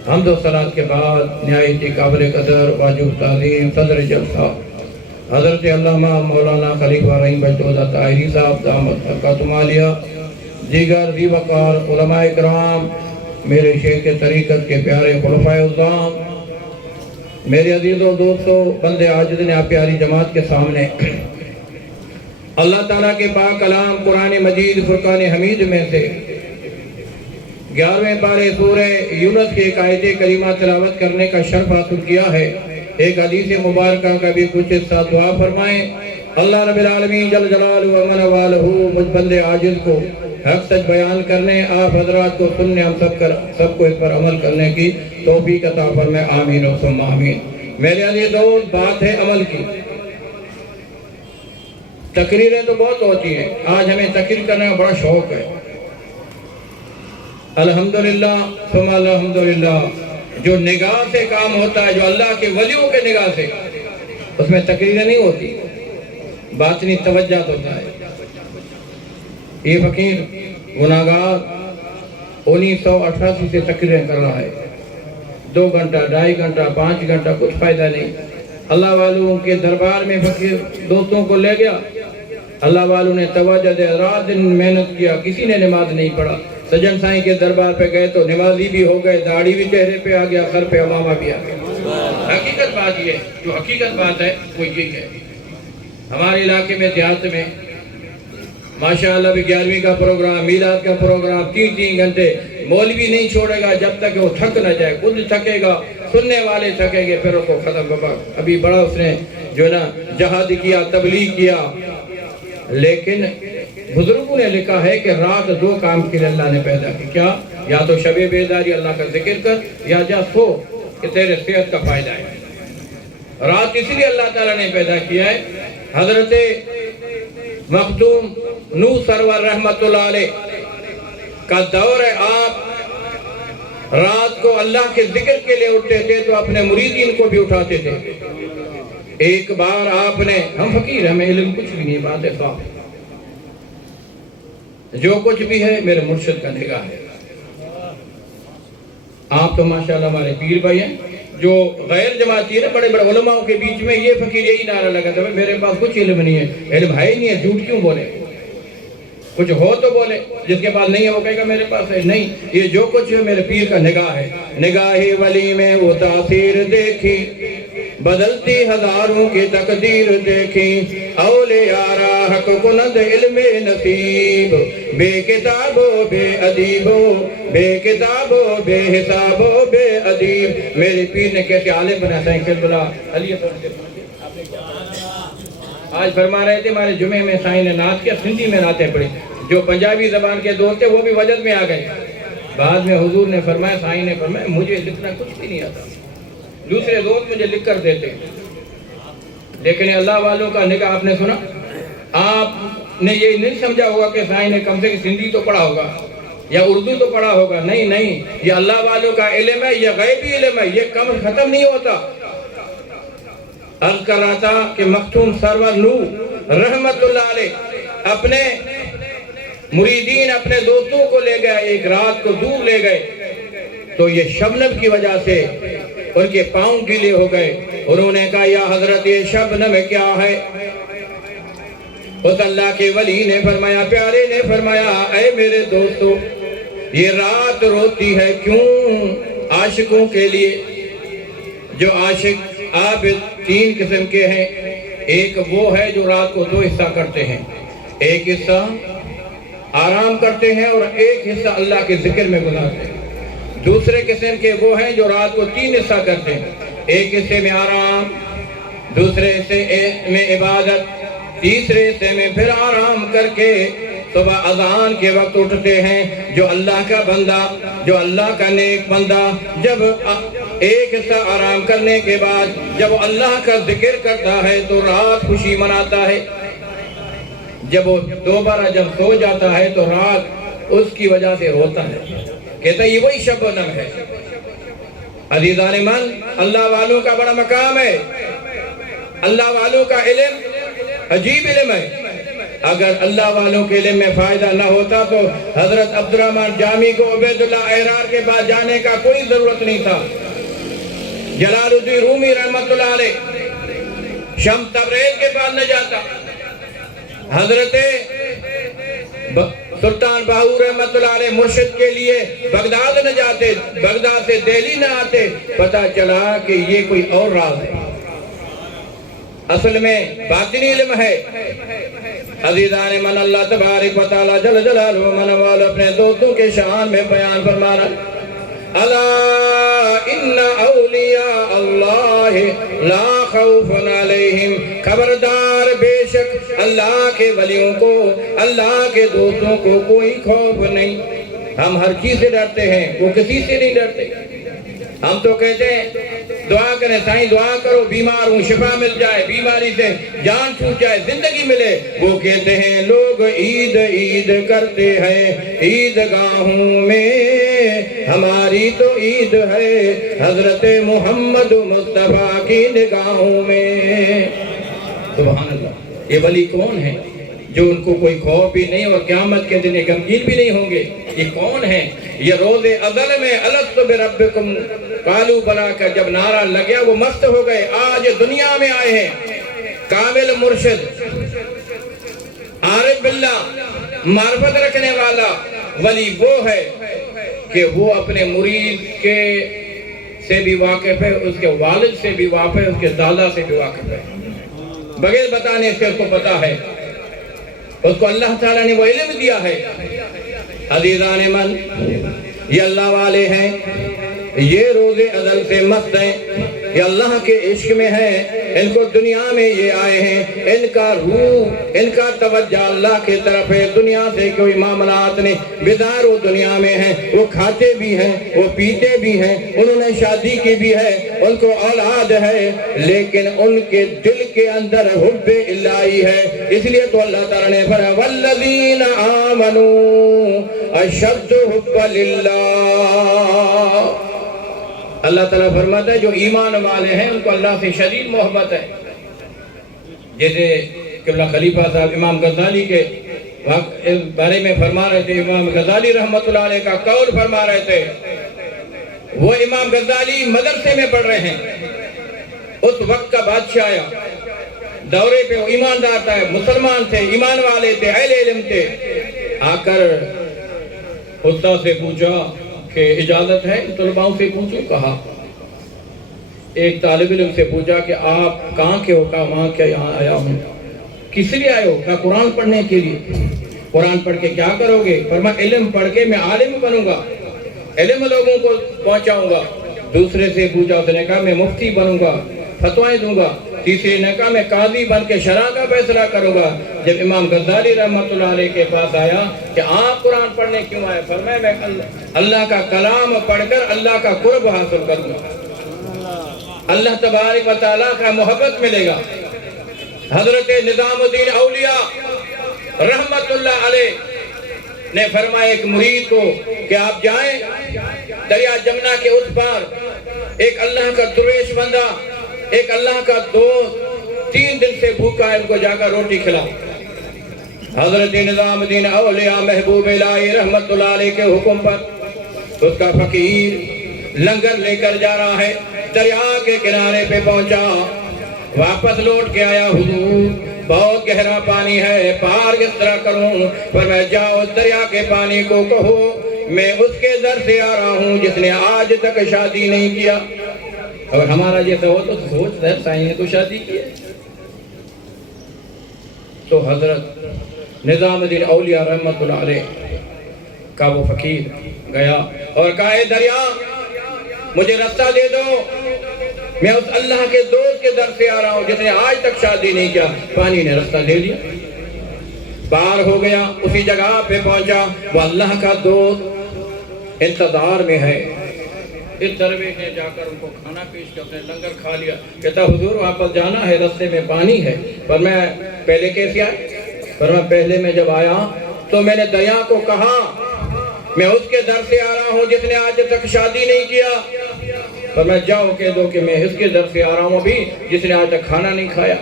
حمد و صلات کے بعد نہایت قابل قدر واجب تعظیم صدر جلسہ حضرت علامہ مولانا خلیفہ رحیم بخش طاہری صاحب دامت برکاتہم عالیہ، دیگر ذی وقار علماء کرام، میرے شیخ طریقت کے پیارے خلفائے اعظام، میرے عزیز و دوستو، بندے عاجز نے آپ پیاری جماعت کے سامنے اللہ تعالیٰ کے پاک کلام قرآن مجید فرقان حمید میں سے 11ویں پارے سورہ یونس کے ایک آیت کریمہ تلاوت کرنے کا شرف حاصل کیا ہے. ایک حدیث مبارکہ کا بھی کچھ حصہ دعا فرمائیں. اللہ رب العالمین جل جلالہ و من والہ مجھ بندے عاجز کو حق سچ بیان کرنے، آپ حضرات کو سننے، ہم سب کو اس پر عمل کرنے کی توفیق عطا فرمائے. آمین و ثم آمین. میرے عزیز دوست، بات ہے عمل کی. تقریریں تو بہت ہوتی ہیں، آج ہمیں تقریر کرنے کا بڑا شوق ہے. الحمدللہ ثم الحمدللہ. جو نگاہ سے کام ہوتا ہے، جو اللہ کے ولیوں کے نگاہ سے، اس میں تقریریں نہیں ہوتی، باطنی توجہ ہوتا ہے. یہ فقیر گناہگار 1988 سے تقریریں کر رہا ہے. 2 گھنٹہ، 2.5 گھنٹہ، 5 گھنٹہ، کچھ فائدہ نہیں. اللہ والوں کے دربار میں فقیر دوستوں کو لے گیا. اللہ والوں نے توجہ دے، رات دن محنت کیا، کسی نے نماز نہیں پڑھا. سجن سائیں کے دربار پہ گئے تو نمازی بھی ہو گئے، داڑھی بھی چہرے پہ آ گیا، سر پہ امامہ بھی آ گیا. حقیقت بات یہ ہے، جو حقیقت بات ہے وہ یہ ہے. ہمارے علاقے میں دیہات میں ماشاءاللہ بھی 11ویں کا پروگرام، میلاد کا پروگرام 3 گھنٹے مولوی نہیں چھوڑے گا جب تک وہ تھک نہ جائے. خود تھکے گا، سننے والے تھکیں گے، پھر اس کو ختم ہوگا. ابھی بڑا اس نے جو نا جہاد کیا، تبلیغ کیا. لیکن بزرگوں نے لکھا ہے کہ رات 2 کام کے لیے اللہ نے پیدا کی. کیا؟ یا تو شب بیداری اللہ کا ذکر کر، یا جا سو کہ تیرے صحت کا فائدہ ہے. رات اس لیے اللہ تعالیٰ نے پیدا کیا ہے. حضرت مخدوم نوح سرور رحمت اللہ علیہ کا دور ہے. آپ رات کو اللہ کے ذکر کے لیے اٹھتے تھے تو اپنے مریدین کو بھی اٹھاتے تھے. ایک بار آپ نے، ہم فقیر ہیں، ہمیں علم کچھ بھی نہیں، بات ہے صاف، جو کچھ بھی ہے میرے مرشد کا نگاہ ہے. آپ تو ماشاءاللہ ہمارے پیر بھائی ہیں، جو غیر جماعتی ہے نا، بڑے بڑے علماء کے بیچ میں یہ فقیر یہی نعرہ لگاتا ہے، میرے پاس کچھ علم نہیں ہے، علم ہے ہی نہیں ہے، جھوٹ کیوں بولے؟ کچھ ہو تو بولے، جس کے پاس نہیں ہے وہ کہے گا میرے پاس ہے نہیں۔ یہ جو کچھ ہے میرے پیر کا نگاہ ہے، نگاہ ولی میں وہ تاثیر دیکھی، بدلتی ہزاروں کی تقدیر دیکھی، اولیاء حق کند علم نصیب، بے کتاب و بے ادیب و بے کتاب و بے حساب و بے ادیب۔ میرے پیر نے کیسے عالم بنا سائیں کربلا علی آج فرما رہے تھے ہمارے جمعے میں سائیں نے نعت کیا، سندھی میں نعتیں پڑھی، جو پنجابی زبان کے دوست تھے وہ بھی وجد میں آ گئے۔ بعد میں حضور نے فرمایا، سائیں نے فرمایا مجھے لکھنا کچھ بھی نہیں آتا، دوسرے دوست مجھے لکھ کر دیتے، لیکن اللہ والوں کا نگاہ آپ نے سنا۔ آپ نے یہ نہیں سمجھا ہوگا کہ سائیں نے کم سے کم سندھی تو پڑھا ہوگا یا اردو تو پڑھا ہوگا، نہیں، یہ اللہ والوں کا علم ہے، یہ غیبی علم ہے، یہ کم ختم نہیں ہوتا۔ عرض کر رہا تھا کہ مختوم سرور نور رحمت اللہ علیہ اپنے مریدین، اپنے دوستوں کو لے گئے، ایک رات کو دور لے گئے، تو یہ شبنم کی وجہ سے ان کے پاؤں گیلے ہو گئے۔ انہوں نے کہا یا حضرت یہ شبنم کیا ہے؟ اس اللہ کے ولی نے فرمایا، پیارے نے فرمایا، اے میرے دوستو یہ رات روتی ہے کیوں؟ عاشقوں کے لیے، جو عاشق عابد تین قسم کے ہیں، ایک وہ ہے جو رات کو دو حصہ کرتے ہیں، ایک حصہ آرام کرتے ہیں اور ایک حصہ اللہ کے ذکر میں گزارتے ہیں۔ دوسرے قسم کے وہ ہیں جو رات کو تین حصہ کرتے ہیں، ایک حصے میں آرام، دوسرے حصے میں عبادت، تیسرے حصے میں پھر آرام کر کے صبح اذان کے وقت اٹھتے ہیں۔ جو اللہ کا بندہ، جو اللہ کا نیک بندہ جب ایک حصہ آرام کرنے کے بعد جب وہ اللہ کا ذکر کرتا ہے تو رات خوشی مناتا ہے، جب وہ دوبارہ جب سو جاتا ہے تو رات اس کی وجہ سے روتا ہے، کہتا ہے یہ وہی شبنم ہے۔ عزیزان من، اللہ والوں کا بڑا مقام ہے، اللہ والوں کا علم عجیب علم ہے۔ اگر اللہ والوں کے علم میں فائدہ نہ ہوتا تو حضرت عبدالرحمن جامی کو عبید اللہ احرار کے پاس جانے کا کوئی ضرورت نہیں تھا، جلال الدین رومی رحمت اللہ علیہ شمس تبریز کے پاس نہ جاتا، حضرت سلطان باہو رحمت اللہ علیہ مرشد کے لیے بغداد نہ جاتے، بغداد سے دہلی نہ آتے، پتہ چلا کہ یہ کوئی اور راز ہے، اصل میں باطنی علم ہے۔ عزیزان من، اللہ تبارک و تعالی جل جلالہ من والہ اپنے دوستوں کے شان میں بیان فرما رہا، الا ان اولیاء اللہ لا خوف علیہم، خبردار بے شک اللہ کے ولیوں کو، اللہ کے دوستوں کو کوئی خوف نہیں۔ ہم ہر چیز سے ڈرتے ہیں، وہ کسی سے نہیں ڈرتے۔ ہم تو کہتے ہیں دعا کریں، سائیں دعا کرو بیمار ہوں شفا مل جائے، بیماری سے جان چھوٹ جائے، زندگی ملے۔ وہ کہتے ہیں لوگ عید عید کرتے ہیں عیدگاہوں میں، ہماری تو عید ہے حضرت محمد مصطفیٰ کی نگاہوں میں۔ سبحان اللہ، یہ ولی کون ہے جو ان کو کوئی خوف بھی نہیں اور قیامت کے دن غمگین بھی نہیں ہوں گے؟ یہ کون ہے؟ یہ روز ازل میں الست بربکم قالوا بلا کا جب نعرہ لگیا وہ مست ہو گئے۔ آج دنیا میں آئے ہیں کامل مرشد، عارف باللہ، معرفت رکھنے والا ولی وہ ہے کہ وہ اپنے مرید کے سے بھی واقف ہے، اس کے والد سے بھی واقف ہے، اس کے دادا سے بھی واقف ہے، بغیر بتانے سے اس کو پتا ہے، اس کو اللہ تعالیٰ نے وہ علم دیا ہے۔ عزیزان من، یہ اللہ والے ہیں، یہ روز ازل سے مست ہیں، یہ اللہ کے عشق میں ہیں، ان کو دنیا میں یہ آئے ہیں، ان کا روح، ان کا توجہ اللہ کی طرف ہے، دنیا سے کوئی معاملات نہیں، بیدار وہ دنیا میں ہیں، وہ کھاتے بھی ہیں، وہ پیتے بھی ہیں، انہوں نے شادی کی بھی ہے، ان کو اولاد ہے، لیکن ان کے دل کے اندر حب الہی ہے۔ اس لیے تو اللہ تعالیٰ نے فرمایا والذین آمنوا اشد حب للہ، اللہ تعالیٰ فرماتا ہے جو ایمان والے ہیں ان کو اللہ سے شدید محبت ہے۔ جیسے قبلہ خلیفہ صاحب امام غزالی کے بارے میں فرما رہے تھے، امام غزالی رحمت اللہ علیہ کا قول فرما رہے تھے وہ امام غزالی مدرسے میں پڑھ رہے ہیں، اس وقت کا بادشاہ آیا دورے پہ، وہ ایماندار تھا، مسلمان تھے، ایمان والے تھے، اہل علم تھے، آ کر استاد سے پوچھا کہ اجازت ہے طلباؤں سے پوچھو؟ کہا۔ ایک طالب علم سے پوچھا کہ آپ کہاں کے ہو؟ کہا وہاں کیا یہاں آیا ہوں۔ کس لیے آئے ہو؟ کہا قرآن پڑھنے کے لیے۔ قرآن پڑھ کے کیا کرو گے؟ فرمایا علم پڑھ کے میں عالم بنوں گا، علم لوگوں کو پہنچاؤں گا۔ دوسرے سے پوچھا، اس نے کہا میں مفتی بنوں گا، فتوائیں دوں گا۔ تیسرے نے کہا میں قاضی بن کے شرع کا فیصلہ کروں گا۔ جب امام غزالی رحمۃ اللہ علیہ کے پاس آیا کہ آپ قرآن پڑھنے کیوں آئے؟ فرمایا میں اللہ کا کلام پڑھ کر اللہ کا قرب حاصل کروں گا، اللہ تبارک و تعالیٰ کا محبت ملے گا۔ حضرت نظام الدین اولیاء رحمت اللہ علیہ نے فرمایا ایک مرید کو کہ آپ جائیں دریا جمنا کے اس پار، ایک اللہ کا درویش بندہ، ایک اللہ کا دوست 3 دن سے بھوکا ہے، ان کو جا کر روٹی کھلاؤ۔ حضرت نظام الدین اولیاء محبوب الہی رحمت اللہ علیہ کے حکم پر اس کا فقیر لنگر لے کر جا رہا ہے، دریا کے کنارے پہ پہنچا، واپس لوٹ کے آیا، حضور بہت گہرا پانی ہے، پار کس طرح کروں؟ فرمایا جاؤ دریا کے پانی کو کہو میں اس کے در سے آ رہا ہوں جس نے آج تک شادی نہیں کیا۔ اگر ہمارا جیسا ہو تو سوچ ہے سائیں نے تو شادی کی ہے۔ تو حضرت نظام الدین اولیاء رحمت اللہ علیہ کا وہ فقیر گیا اور کہا اے دریا مجھے رستہ دے دو، میں اس اللہ کے دوست کے در سے آ رہا ہوں جس نے آج تک شادی نہیں کیا۔ پانی نے رستہ دے دیا، پار ہو گیا، اسی جگہ پہ پہنچا، وہ اللہ کا دوست انتظار میں ہے۔ اس درویش نے جا کر ان کو کھانا پیش کیا، اس نے لنگر کھا لیا، کہتا حضور واپس جانا ہے، رستے میں پانی ہے۔ پر میں پہلے کیسے آیا؟ پر میں پہلے میں جب آیا تو میں نے دریا کو کہا میں اس کے در سے آ رہا ہوں جس نے آج تک شادی نہیں کیا۔ پر میں جاؤ کہہ دو کہ میں اس کے در سے آ رہا ہوں ابھی جس نے آج تک کھانا نہیں کھایا۔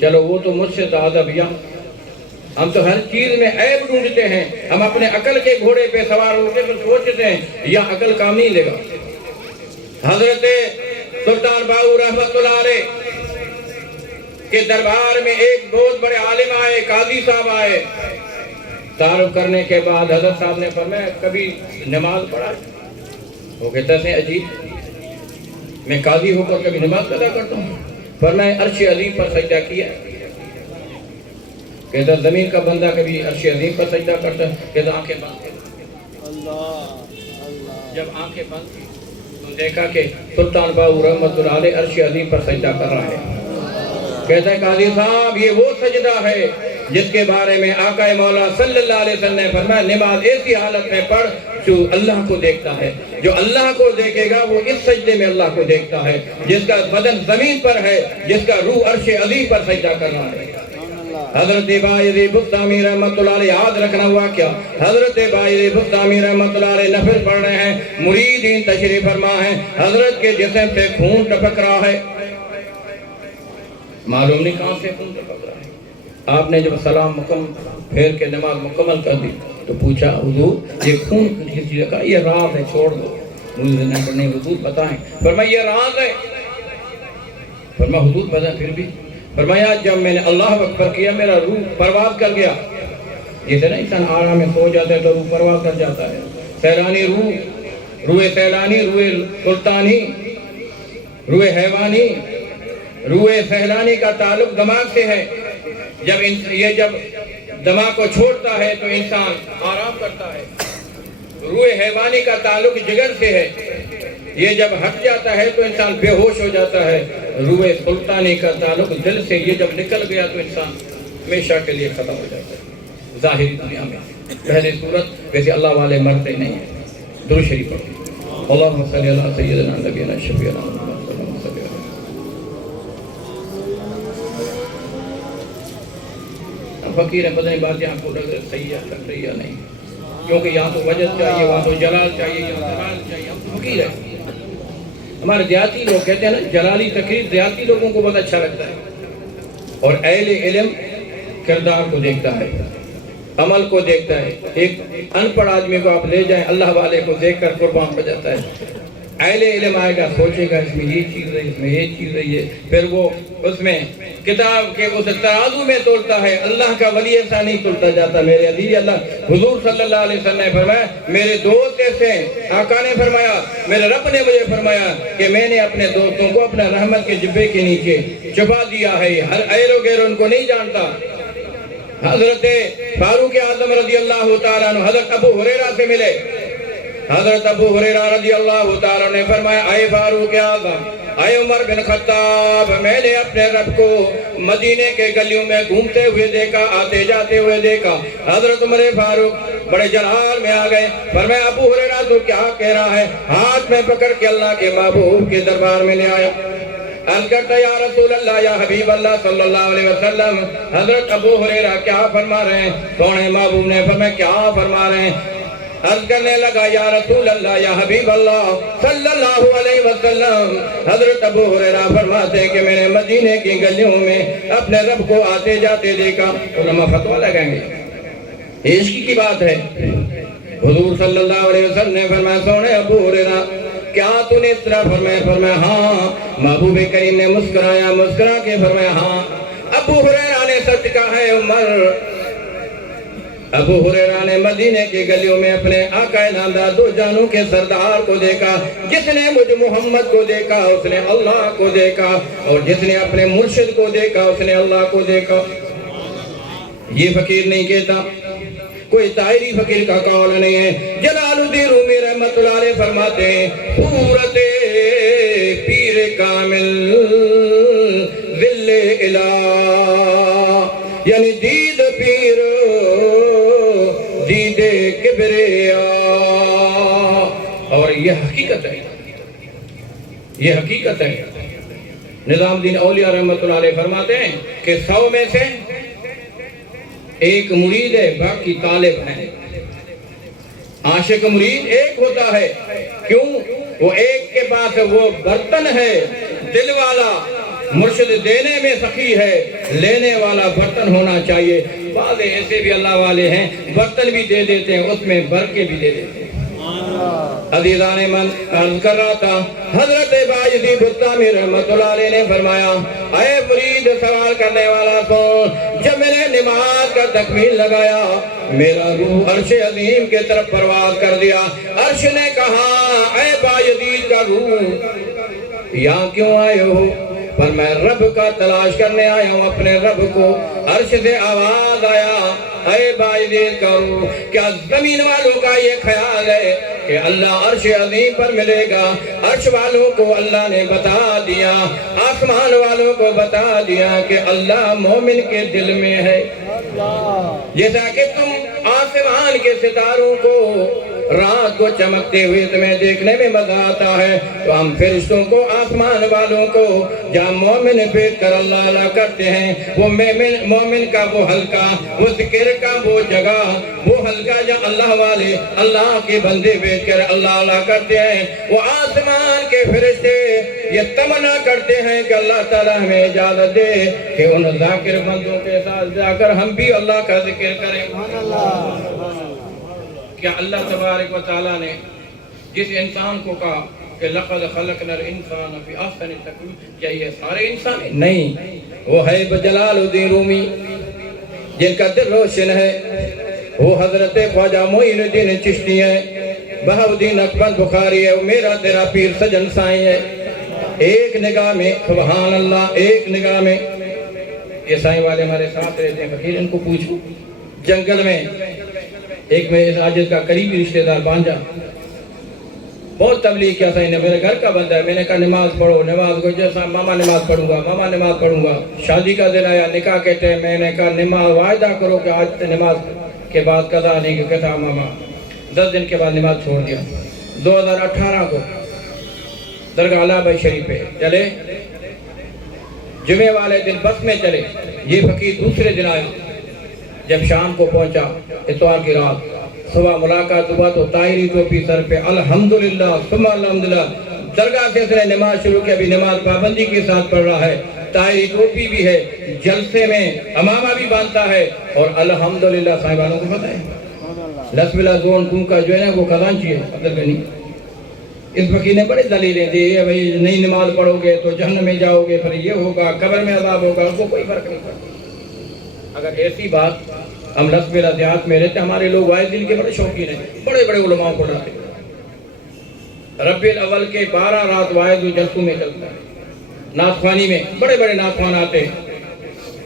چلو وہ تو مجھ سے زیادہ بھیا، ہم تو ہر چیز میں عیب ڈھونڈتے ہیں، ہم اپنے عقل کے گھوڑے پہ سوار ہوتے ہیں سوچتے ہیں یہ عقل کام نہیں لے گا۔ حضرت سلطان باہو رحمت اللہ علیہ کے دربار میں ایک بہت بڑے عالم آئے، قاضی صاحب آئے۔ تعارف کرنے کے بعد حضرت صاحب نے فرمایا کبھی نماز پڑھا؟ وہ کہتا ہے عجیب، میں قاضی ہو کر کبھی نماز ادا کرتا ہوں؟ فرمایا عرش عظیم پر سجدہ کیا؟ کہتا زمین کا بندہ کبھی عرش عظیم پر سجدہ کرتا ہے؟ کہتا آنکھیں بند تھی۔ جب آنکھیں بند تھی تو دیکھا کہ سلطان باہو رحمت اللہ علیہ عرش عظیم پر سجدہ کر رہا ہے۔ کہتا ہے قاضی صاحب یہ وہ سجدہ ہے جس کے بارے میں آقا مولا صلی اللہ علیہ وسلم نے فرمایا نماز ایسی حالت میں پڑھ جو اللہ کو دیکھتا ہے، جو اللہ کو دیکھے گا وہ اس سجدے میں اللہ کو دیکھتا ہے، جس کا بدن زمین پر ہے، جس کا روح عرش عظیم پر سجدہ کر رہا ہے۔ حضرت باعث بستامی رحمت اللہ علیہ یاد رکھنا ہوا کیا؟ حضرت باعث بستامی رحمت اللہ علیہ نفل پڑھ رہے ہیں، مریدین تشریف فرما ہیں، حضرت کے جسم سے خون ٹپک رہا ہے، معلوم نہیں کہاں سے خون ٹپک رہا ہے۔ آپ نے جب سلام مکمل پھیر کے نماز مکمل کر دی تو پوچھا حضور یہ خون کس چیز کا؟ یہ راز ہے، چھوڑ دو، مجھے نہیں پڑھنے حضور بتائیں۔ فرمایا یہ راز ہے۔ فرمایا حضور بتائیں پھر بھی؟ فرمایا جب میں نے اللہ اکبر کیا میرا روح پرواز کر گیا، جیسے نا انسان آرام میں سو جاتا ہے تو روح پرواز کر جاتا ہے، سیلانی روح، روح سیلانی، روح سلطانی، روح حیوانی، روح سیلانی کا تعلق دماغ سے ہے۔ جب دماغ کو چھوڑتا ہے تو انسان آرام کرتا ہے۔ روح حیوانی کا تعلق جگر سے ہے، یہ جب ہٹ جاتا ہے تو انسان بے ہوش ہو جاتا ہے۔ روح سلطانی کا تعلق دل سے، یہ جب نکل گیا تو انسان ہمیشہ کے لیے ختم ہو جاتا ہے ظاہری دنیا میں۔ پہلی صورت ویسے اللہ والے مرتے نہیں ہیں۔ درود شریف پڑھیں، اللہم صلی علی سیدنا نبینا شفیعنا محمد صلی اللہ علیہ وسلم۔ فقیر ہے، پتہ نہیں بات یہاں کو صحیح ہے لگ رہی ہے نہیں، کیونکہ یہاں تو وجد چاہیے، وہاں تو جلال چاہیے، یہاں جلال چاہیے، ہم تو فقیر ہے۔ ہمارے دیہاتی لوگ کہتے ہیں نا جلالی تقریر دیہاتی لوگوں کو بہت اچھا لگتا ہے، اور اہل علم کردار کو دیکھتا ہے۔ عمل کو دیکھتا ہے. ایک ان پڑھ آدمی کو آپ لے جائیں اللہ والے کو دیکھ کر قربان ہو جاتا ہے. اہل علم آئے گا سوچے گا اس میں یہ چیز ہے اس میں یہ چیز ہے یہ, پھر وہ اس میں کتاب کے اس ترازو میں تولتا ہے. اللہ کا ولی ایسا نہیں تولتا جاتا میرے عزیز. اللہ حضور صلی اللہ علیہ وسلم نے فرمایا میرے دوست ایسے ہیں. آقا نے فرمایا میرے رب نے مجھے فرمایا کہ میں نے اپنے دوستوں کو اپنا رحمت کے جبے کے نیچے چھپا دیا ہے. ہر ایرو گیرو ان کو نہیں جانتا. حضرت فاروق اعظم رضی اللہ تعالیٰ عنہ حضرت ابو ہریرہ سے ملے. حضرت ابو ہریرہ رضی اللہ تعالیٰ نے فرمایا اے فاروق اعظم اے عمر بن خطاب, میں نے اپنے رب کو مدینے کے گلیوں میں گھومتے ہوئے دیکھا, آتے جاتے ہوئے دیکھا. حضرت عمر فاروق بڑے جلال میں آ گئے. فرمایا ابو ہریرہ تو کیا کہہ رہا ہے؟ ہاتھ میں پکڑ کے اللہ کے محبوب کے دربار میں لے آیا. عرض کرتا یا رسول اللہ یا حبیب اللہ صلی اللہ علیہ وسلم, حضرت ابو ہریرہ کیا فرما رہے ہیں؟ سونے محبوب نے فرمایا کیا فرما رہے ہیں؟ عرض کرنے لگا یا رسول اللہ یا حبیب اللہ صلی اللہ علیہ وسلم, حضرت ابو ہریرہ فرماتے ہیں کہ میں نے مدینے کی گلیوں میں اپنے رب کو آتے جاتے دیکھا. علماء فتویٰ لگائیں گے, عشق کی بات ہے. حضور صلی اللہ علیہ وسلم نے فرمایا سونے ابو ہریرہ کیا تو نے اس طرح فرمایا؟ فرمایا ہاں. محبوب کریم نے مسکرایا, مسکرا کے فرمایا ہاں. ابو ہریرہ نے سچ کہا ہے عمر. ابو ہریرہ نے مدینے کی گلیوں میں اپنے آقا نامدار دو جانوں کے سردار کو دیکھا. جس نے مجھ محمد کو دیکھا اس نے اللہ کو دیکھا, اور جس نے اپنے مرشد کو دیکھا اس نے اللہ کو دیکھا. یہ فقیر نہیں کہتا, کوئی طاہری فقیر کا قول نہیں ہے. جلال الدین رومی رحمت اللہ علیہ فرماتے ہیں صورت پیر کامل ذل الہ, یعنی دید پیر دید کبریا. اور یہ حقیقت ہے, یہ حقیقت ہے. نظام الدین اولیاء رحمت اللہ علیہ فرماتے ہیں کہ 100 میں سے ایک مرید ہے باقی طالب ہیں. عاشق مرید ایک ہوتا ہے, کیوں؟ وہ ایک کے پاس وہ برتن ہے دل والا, مرشد دینے میں سخی ہے, لینے والا برتن ہونا چاہیے. بعض ایسے بھی اللہ والے ہیں برتن بھی دے دیتے ہیں, اس میں برکے بھی دے دیتے ہیں. عزیزان من عرض کر رہا تھا حضرت باجدی بستامی رحمت اللہ علیہ نے فرمایا اے مرید سوال کرنے والا سن, جب میں نے نماز کا تکمیل لگایا میرا روح عرش عظیم کے طرف پرواز کر دیا. عرش نے کہا اے باجدید کا روح یہاں کیوں آئے ہو؟ پر میں رب کا تلاش کرنے آیا ہوں اپنے رب کو. عرش سے آواز آیا اے باجدید کا روح, کیا زمین والوں کا یہ خیال ہے کہ اللہ عرش عظیم پر ملے گا؟ عرش والوں کو اللہ نے بتا دیا, آسمان والوں کو بتا دیا کہ اللہ مومن کے دل میں ہے. جیسا کہ تم آسمان کے ستاروں کو رات کو چمکتے ہوئے تمہیں دیکھنے میں مزہ آتا ہے, تو ہم فرشتوں کو آسمان والوں کو جہاں مومن بیٹھ کر اللہ اللہ کرتے ہیں, وہ مومن کا وہ حلقہ, وہ ذکر کا وہ جگہ, وہ حلقہ جہاں اللہ والے اللہ کے بندے بیٹھ کر اللہ اللہ کرتے ہیں, وہ آسمان کے فرشتے یہ تمنا کرتے ہیں کہ اللہ تعالیٰ ہمیں اجازت دے کہ ان ذاکر بندوں کے ساتھ جا کر ہم بھی اللہ کا ذکر کریں. کیا اللہ تبارک و تعالیٰ نے جس انسان کو کہا کہ لقد خلقنا الانسان فی احسن تقویم, کیا یہ سارے انسان ہیں؟ نہیں, وہ ہے جلال الدین رومی جن کا دل روشن ہے, وہ حضرت خواجہ معین الدین چشتی ہے, بہاؤالدین اکبر بخاری ہے, وہ میرا تیرا پیر سجن سائیں ہے. ایک نگاہ میں سبحان اللہ, ایک نگاہ میں یہ سائیں والے ہمارے ساتھ رہتے ہیں. فقیر ان کو پوچھو, جنگل میں ایک میرے عاجز کا قریبی رشتہ دار بانجا بہت تبلیغ کیا سائیں نے, میرے گھر کا بندہ ہے. میں نے کہا نماز پڑھو, نماز کو جیسا ماما نماز پڑھوں گا, ماما نماز پڑھوں گا. شادی کا دن آیا, نکاح کے ٹائم میں نے کہا نماز وعدہ کرو کہ آج نماز کے بعد قضا نہیں, کہ کہتا ماما 10 دن کے بعد نماز چھوڑ دیا. 2018 کو درگاہ علامہ شریف پہ چلے, جمعے والے دن بس میں چلے. یہ فقیر دوسرے دن آیا, جب شام کو پہنچا اتوار کی رات, صبح ملاقات ہوا تو طاہری ٹوپی سر پہ, الحمدللہ ثم الحمدللہ. درگاہ سے اس نے نماز شروع کی, ابھی نماز پابندی کے ساتھ پڑھ رہا ہے. طائری ٹوپی بھی ہے, جلسے میں امامہ بھی باندھتا ہے, اور الحمدللہ صاحبانوں کو پتہ ہے لسبلا زون ٹو کا جو ہے نا وہ خزانچی ہے عبدل غنی. اس فقیر نے بڑے دلیلیں دی ہے بھائی نہیں نماز پڑھو گے تو جہنم میں جاؤ گے, پھر یہ ہوگا, قبر میں عذاب ہوگا, اس کو کوئی فرق نہیں پڑتا. اگر ایسی بات ہم لسبلا دیہات میں رہتے, ہمارے لوگ واحد دل کے بڑے شوقین ہیں, بڑے بڑے علماء کو لاتے ہیں. ربیع الاول کے 12 رات واحد جلسوں میں چلتا ہے. نعت خوانی میں بڑے بڑے نعت خوان آتے ہیں,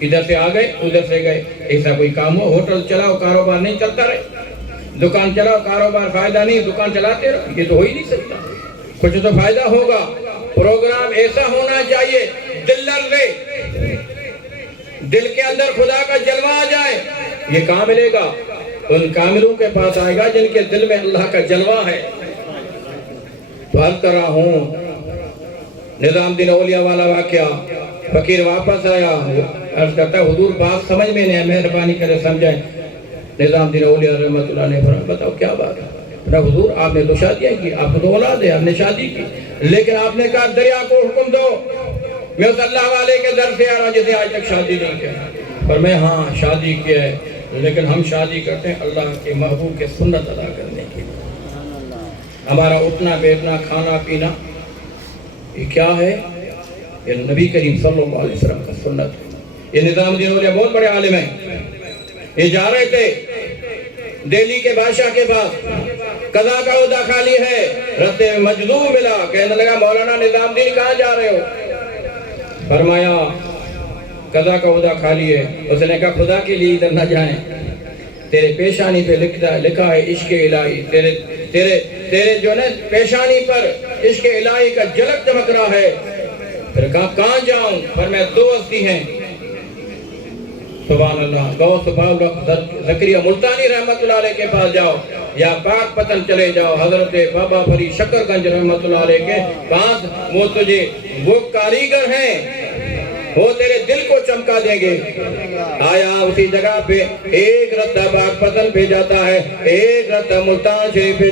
ادھر سے آ گئے ادھر سے گئے. ایسا کوئی کام ہو, ہوٹل چلاؤ کاروبار نہیں چلتا رہے, دکان چلاؤ کاروبار فائدہ نہیں, دکان چلاتے رہو, یہ تو ہو ہی نہیں سکتا. کچھ تو فائدہ ہوگا. پروگرام ایسا ہونا چاہیے دل لرزے, دل کے اندر خدا کا جلوہ آ جائے. یہ کہاں ملے گا؟ ان کاملوں کے پاس آئے گا جن کے دل میں اللہ کا جلوہ ہے. تو عرض کر رہا ہوں, نظام الدین اولیاء والا واقعہ, فقیر واپس آیا, عرض کرتا ہے حضور بات سمجھ میں نہیں, مہربانی کرے سمجھائیں. نظام الدین اولیاء رحمۃ اللہ نے فرمایا بتاؤ کیا بات ہے؟ حضور آپ نے تو شادیاں کی, آپ کو تو اولاد ہے, آپ نے شادی کی, لیکن آپ نے کہا دریا کو حکم دو. میں اس اللہ والے کے در سے آ رہا جسے آج تک شادی نہیں کی. پر میں ہاں شادی کی ہے, لیکن ہم شادی کرتے ہیں اللہ کے محبوب کے سنت ادا کرنے کے لیے. ہمارا اٹھنا بیٹھنا کھانا پینا یہ کیا ہے؟ یہ نبی کریم صلی اللہ علیہ وسلم کا سنت ہے. یہ نظام الدین اولیاء بہت بڑے عالم ہیں. یہ جا رہے تھے دہلی کے بادشاہ کے پاس, قضا کا عہدہ خالی ہے, رستے میں مجذوب ملا, کہنے لگا مولانا نظام الدین کہاں جا رہے ہو؟ فرمایا قضا کا عہدہ خالی ہے. اس نے کہا خدا کے لیے ادھر نہ جائیں, تیرے پیشانی پہ لکھا ہے عشق الہی, تیرے جو ہے پیشانی پر عشق الہی کا جھلک چمک رہا ہے. پھر کہا کہاں جاؤں؟ فرمایا 2 ہستی ہیں, سبحان اللہ, غوث پاک زکریہ ملتانی رحمت اللہ علیہ کے پاس جاؤ, یا پاک پتن چلے جاؤ حضرت بابا فری شکر گنج رحمت اللہ علیہ کے پاس. وہ تجھے وہ کاریگر ہیں, وہ تیرے دل کو چمکا دیں گے. آیا اسی جگہ پہ ایک رتہ پاک پتن پہ جاتا ہے, ایک رتہ ملتان شریف پہ